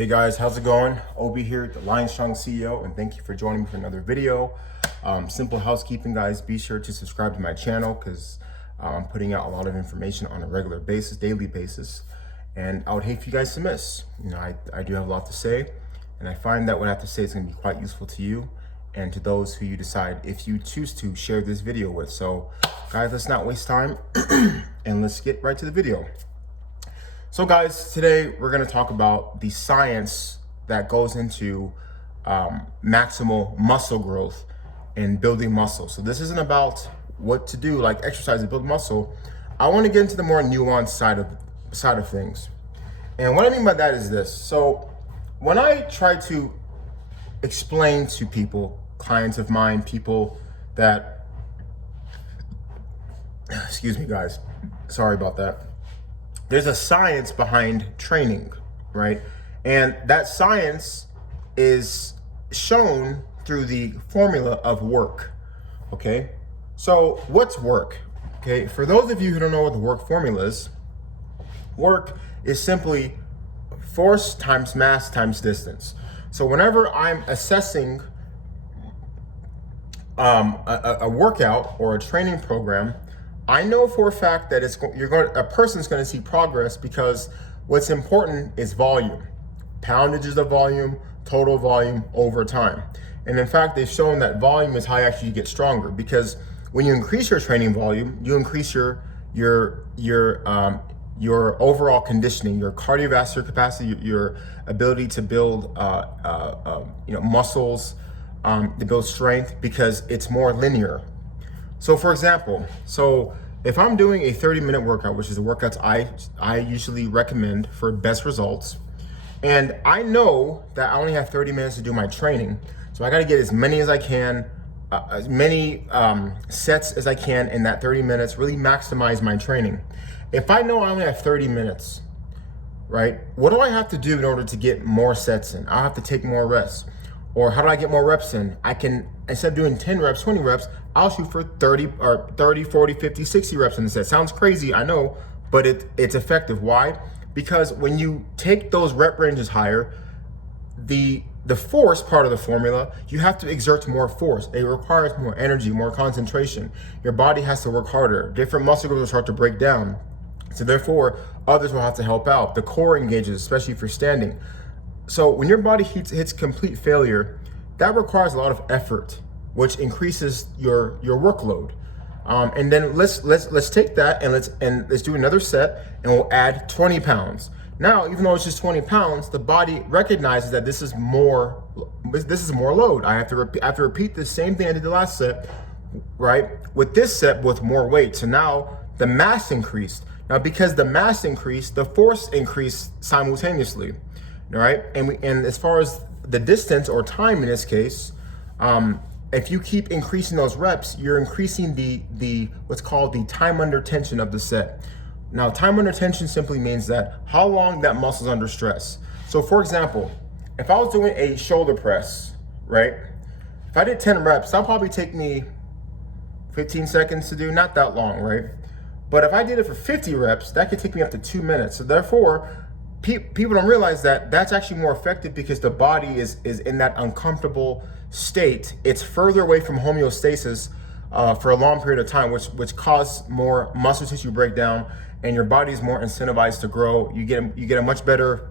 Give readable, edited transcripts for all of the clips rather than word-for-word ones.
Hey guys, how's it going? Obi here, the Lion Strong CEO, and thank you for joining me for another video. Simple housekeeping, guys. Be sure to subscribe to my channel because I'm putting out a lot of information on a regular basis, daily basis, and I would hate for you guys to miss. I do have a lot to say, and I find that what I have to say is going to be quite useful to you and to those who you decide, if you choose to, share this video with. So, guys, let's not waste time and let's get right to the video. So guys, today we're going to talk about the science that goes into maximal muscle growth and building muscle. So this isn't about what to do like exercise to build muscle. I want to get into the more nuanced side of things. And what I mean by that is this. So when I try to explain to people, clients of mine, people that, excuse me guys, sorry about that. There's a science behind training, right? And that science is shown through the formula of work, okay? So what's work? Okay, for those of you who don't know what the work formula is, work is simply force times mass times distance. So whenever I'm assessing a workout or a training program, I know for a fact that a person's going to see progress because what's important is volume, poundages of volume, total volume over time. And in fact, they've shown that volume is how you actually get stronger, because when you increase your training volume, you increase your overall conditioning, your cardiovascular capacity, your ability to build muscles, to build strength, because it's more linear. So for example, if I'm doing a 30-minute workout, which is the workouts I usually recommend for best results, and I know that I only have 30 minutes to do my training, so I got to get as many as I can, as many sets as I can in that 30 minutes, really maximize my training. If I know I only have 30 minutes, right, what do I have to do in order to get more sets in? I'll have to take more reps. Or how do I get more reps in? I can, instead of doing 10 reps, 20 reps, I'll shoot for 30, 40, 50, 60 reps in the set. Sounds crazy, I know, but it's effective. Why? Because when you take those rep ranges higher, the force part of the formula, you have to exert more force. It requires more energy, more concentration. Your body has to work harder. Different muscle groups will start to break down. So therefore, others will have to help out. The core engages, especially if you're standing. So when your body hits complete failure, that requires a lot of effort, which increases your workload. And then let's take that and let's do another set, and we'll add 20 pounds. Now, even though it's just 20 pounds, the body recognizes that this is more load. I have to repeat the same thing I did the last set, right? With this set with more weight. So now the mass increased. Now because the mass increased, the force increased simultaneously. All right, and as far as the distance or time in this case, if you keep increasing those reps, you're increasing the what's called the time under tension of the set. Now, time under tension simply means that how long that muscle's under stress. So, for example, if I was doing a shoulder press, right? If I did 10 reps, that'll probably take me 15 seconds to do, not that long, right? But if I did it for 50 reps, that could take me up to 2 minutes. So therefore, people don't realize that that's actually more effective because the body is in that uncomfortable state. It's further away from homeostasis for a long period of time, which causes more muscle tissue breakdown, and your body is more incentivized to grow. You get a much better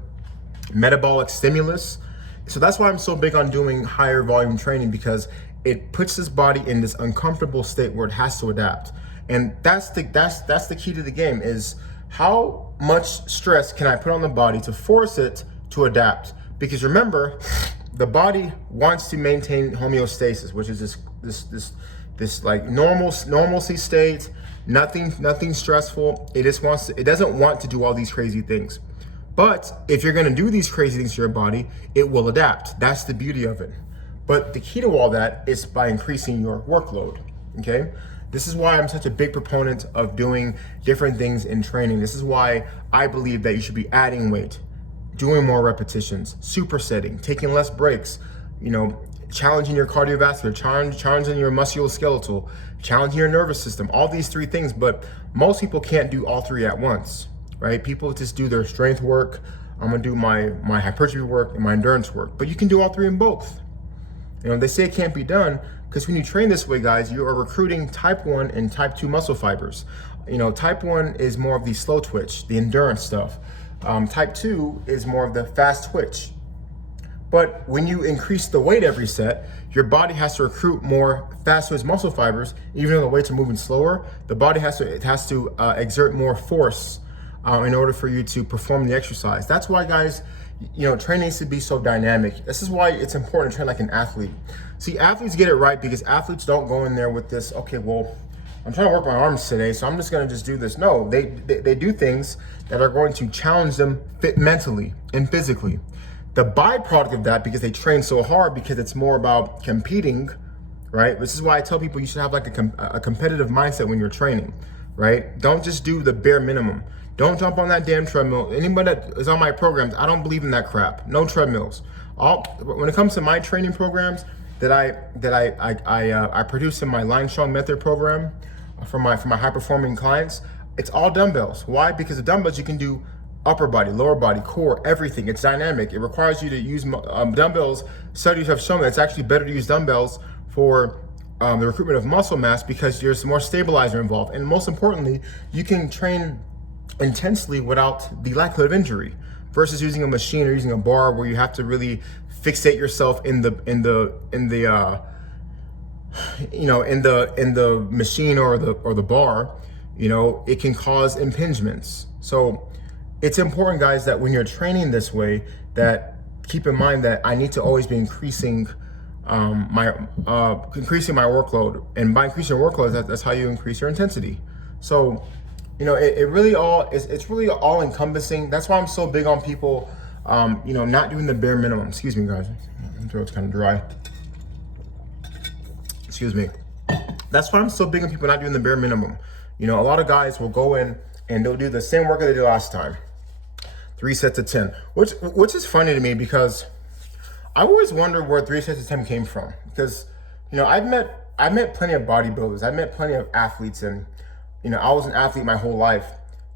metabolic stimulus. So that's why I'm so big on doing higher volume training, because it puts this body in this uncomfortable state where it has to adapt. And that's the key to the game, is how much stress can I put on the body to force it to adapt? Because remember, the body wants to maintain homeostasis, which is this like normalcy state, nothing stressful. It doesn't want to do all these crazy things. But if you're gonna do these crazy things to your body, it will adapt. That's the beauty of it. But the key to all that is by increasing your workload, okay? This is why I'm such a big proponent of doing different things in training. This is why I believe that you should be adding weight, doing more repetitions, supersetting, taking less breaks, challenging your cardiovascular, challenging your musculoskeletal, challenging your nervous system, all these three things. But most people can't do all three at once, right? People just do their strength work, I'm gonna do my hypertrophy work and my endurance work. But you can do all three in both. You know, they say it can't be done because when you train this way, guys, you are recruiting type 1 and type 2 muscle fibers. You know, type 1 is more of the slow twitch, the endurance stuff. Type 2 is more of the fast twitch. But when you increase the weight every set, your body has to recruit more fast twitch muscle fibers. Even though the weights are moving slower, the body has to exert more force in order for you to perform the exercise. That's why, guys, you know, training needs to be so dynamic. This is why it's important to train like an athlete. See, athletes get it right because athletes don't go in there with this, okay, well, I'm trying to work my arms today, so I'm just gonna just do this. No, they do things that are going to challenge them mentally and physically. The byproduct of that, because they train so hard, because it's more about competing, right? This is why I tell people you should have like a competitive mindset when you're training, right? Don't just do the bare minimum. Don't jump on that damn treadmill. Anybody that is on my programs, I don't believe in that crap. No treadmills. When it comes to my training programs that I produce in my Line Strong Method program for my high performing clients, it's all dumbbells. Why? Because the dumbbells you can do upper body, lower body, core, everything. It's dynamic. It requires you to use dumbbells. Studies have shown that it's actually better to use dumbbells for the recruitment of muscle mass because there's more stabilizer involved. And most importantly, you can train intensely without the likelihood of injury versus using a machine or using a bar where you have to really fixate yourself in the machine or the bar. You know, it can cause impingements. So it's important, guys, that when you're training this way, that keep in mind that I need to always be increasing my workload, and by increasing your workload, that's how you increase your intensity. So, you know, it's really all encompassing. That's why I'm so big on people, you know, not doing the bare minimum. Excuse me, guys. My throat's kind of dry. Excuse me. That's why I'm so big on people not doing the bare minimum. You know, a lot of guys will go in and they'll do the same work that they did last time. 3 sets of 10, which is funny to me because I always wonder where 3 sets of 10 came from. Because, you know, I've met plenty of bodybuilders. I've met plenty of athletes, and, you know, I was an athlete my whole life,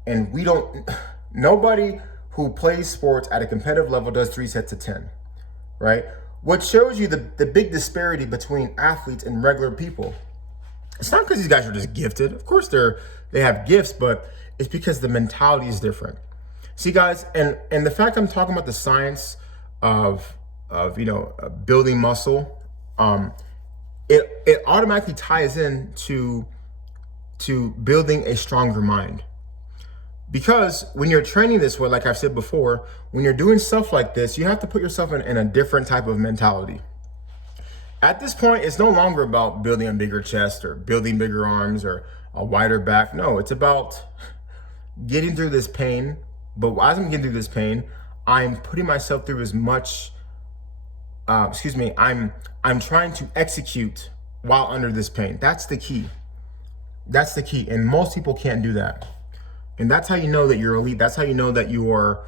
and nobody who plays sports at a competitive level does 3 sets of 10, right? What shows you the big disparity between athletes and regular people. It's not because these guys are just gifted. Of course they have gifts, but it's because the mentality is different. See, guys, and the fact I'm talking about the science of you know, building muscle, it automatically ties in to building a stronger mind. Because when you're training this way, like I've said before, when you're doing stuff like this, you have to put yourself in a different type of mentality. At this point, it's no longer about building a bigger chest or building bigger arms or a wider back. No, it's about getting through this pain. But as I'm getting through this pain, I'm putting myself through as much, I'm trying to execute while under this pain. That's the key. That's the key. And most people can't do that. And that's how you know that you're elite. That's how you know that you are,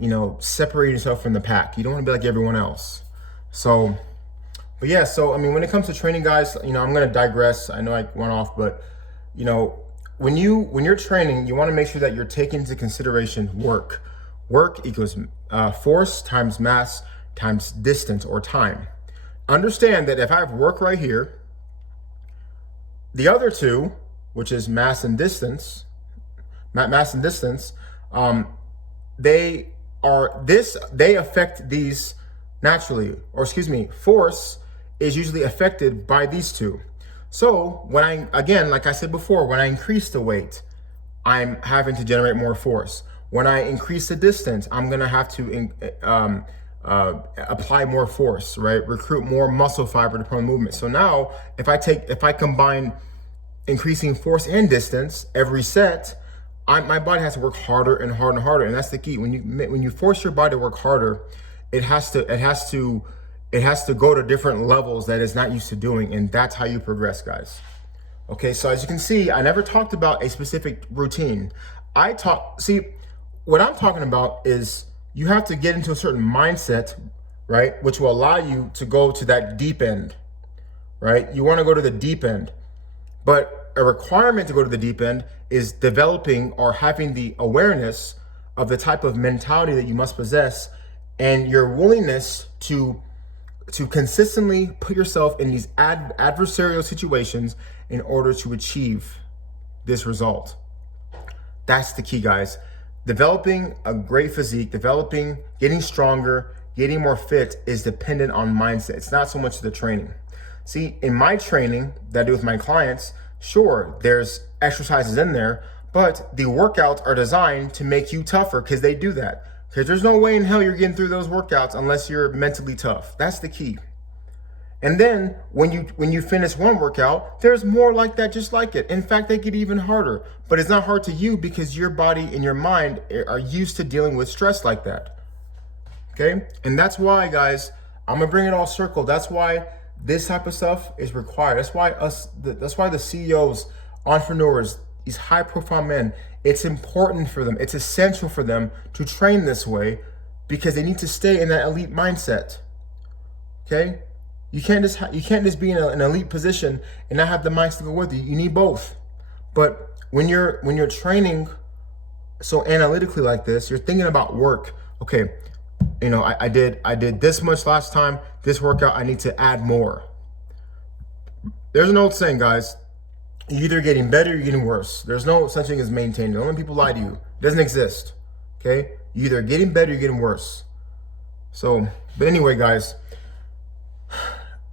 you know, separating yourself from the pack. You don't want to be like everyone else. So, but yeah, so, I mean, when it comes to training, guys, you know, I'm going to digress. I know I went off, but, you know, when you're training, you want to make sure that you're taking into consideration work. Work equals force times mass times distance or time. Understand that if I have work right here, the other two, which is mass and distance, they affect these naturally, or excuse me, force is usually affected by these two. So like I said before, when I increase the weight, I'm having to generate more force. When I increase the distance, I'm gonna have to apply more force, right? Recruit more muscle fiber to promote movement. So now, if I combine increasing force and distance every set, my body has to work harder and harder and harder, and that's the key. When you force your body to work harder, it has to go to different levels that it's not used to doing, and that's how you progress, guys. Okay, so as you can see, I never talked about a specific routine. What I'm talking about is you have to get into a certain mindset, right, which will allow you to go to that deep end, right? You want to go to the deep end, but a requirement to go to the deep end is developing or having the awareness of the type of mentality that you must possess and your willingness to consistently put yourself in these adversarial situations in order to achieve this result. That's the key, guys. Developing a great physique, getting stronger, getting more fit is dependent on mindset. It's not so much the training. See, in my training that I do with my clients, sure, there's exercises in there, but the workouts are designed to make you tougher because they do that. Because there's no way in hell you're getting through those workouts unless you're mentally tough. That's the key. And then when you finish one workout, there's more like that just like it. In fact, they get even harder. But it's not hard to you because your body and your mind are used to dealing with stress like that. Okay? And that's why, guys, I'm gonna bring it all circle. That's why this type of stuff is required. That's why the CEOs, entrepreneurs, these high profile men, it's important for them. It's essential for them to train this way because they need to stay in that elite mindset. Okay? You can't just be in an elite position and not have the mindset to go with you. You need both. But when you're training so analytically like this, you're thinking about work. Okay, you know, I did this much last time. This workout, I need to add more. There's an old saying, guys. You're either getting better or you're getting worse. There's no such thing as maintaining. Don't let people lie to you. It doesn't exist. Okay? You're either getting better or you're getting worse. So, but anyway, guys.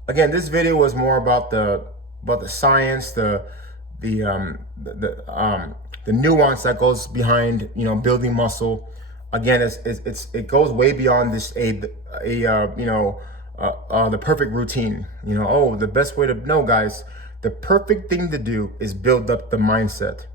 Again, this video was more about the science, the nuance that goes behind, you know, building muscle. Again, it goes way beyond this the perfect routine. You know, oh, the best way to know, guys. The perfect thing to do is build up the mindset.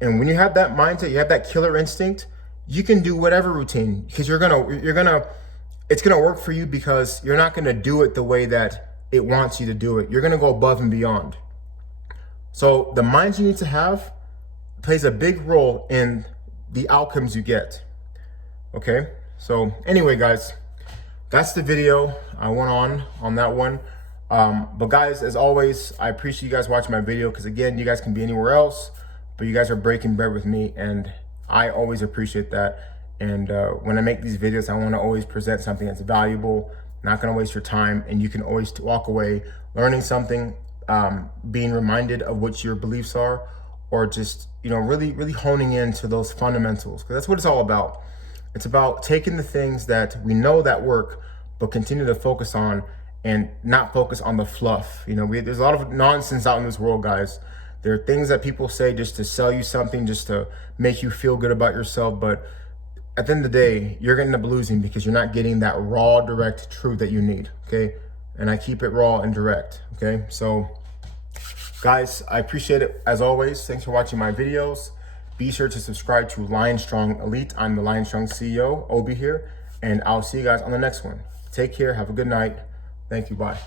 And when you have that mindset, you have that killer instinct, you can do whatever routine because it's gonna work for you because you're not gonna do it the way that it wants you to do it. You're gonna go above and beyond. So the mind you need to have plays a big role in the outcomes you get. Okay? So anyway, guys, that's the video. I went on that one. But guys, as always, I appreciate you guys watching my video because again, you guys can be anywhere else, but you guys are breaking bread with me and I always appreciate that. And when I make these videos, I want to always present something that's valuable, not going to waste your time, and you can always walk away learning something, being reminded of what your beliefs are, or just, you know, really honing into those fundamentals, because that's what it's all about. It's about taking the things that we know that work, but continue to focus on and not focus on the fluff. You know, there's a lot of nonsense out in this world, guys. There are things that people say just to sell you something, just to make you feel good about yourself, but at the end of the day, you're going to end up losing because you're not getting that raw, direct truth that you need, okay? And I keep it raw and direct, okay? So, guys, I appreciate it as always. Thanks for watching my videos. Be sure to subscribe to Lion Strong Elite. I'm the Lion Strong CEO, Obi here, and I'll see you guys on the next one. Take care. Have a good night. Thank you. Bye.